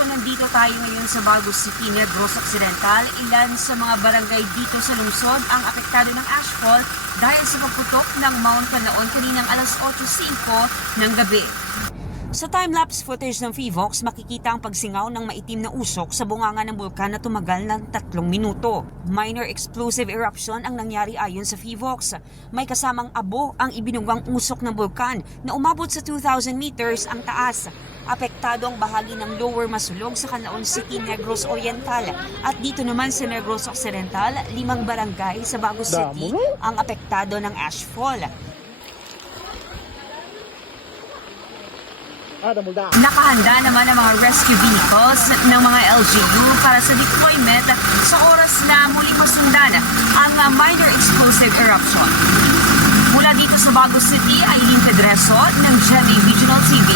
So nandito tayo ngayon sa Baguio City, Negros Occidental. Ilan sa mga barangay dito sa lungsod ang apektado ng ashfall dahil sa pagputok ng Mount Canaon kaninang alas 8:05 ng gabi. Sa time-lapse footage ng PHIVOX, makikita ang pagsingaw ng maitim na usok sa bunganga ng bulkan na tumagal ng 3 minuto. Minor explosive eruption ang nangyari ayon sa PHIVOX. May kasamang abo ang ibinunggang usok ng bulkan na umabot sa 2,000 meters ang taas. Apektado ang bahagi ng Lower Masulog sa Canaon City, Negros Oriental. At dito naman sa Negros Occidental, 5 barangay sa Baguio City ang apektado ng ashfall. Nakahanda naman ang mga rescue vehicles ng mga LGU para sa deployment sa oras na muling masundan ang minor explosive eruption. Mula dito sa Baguio City, Aileen Pedreso ng GMA Regional TV.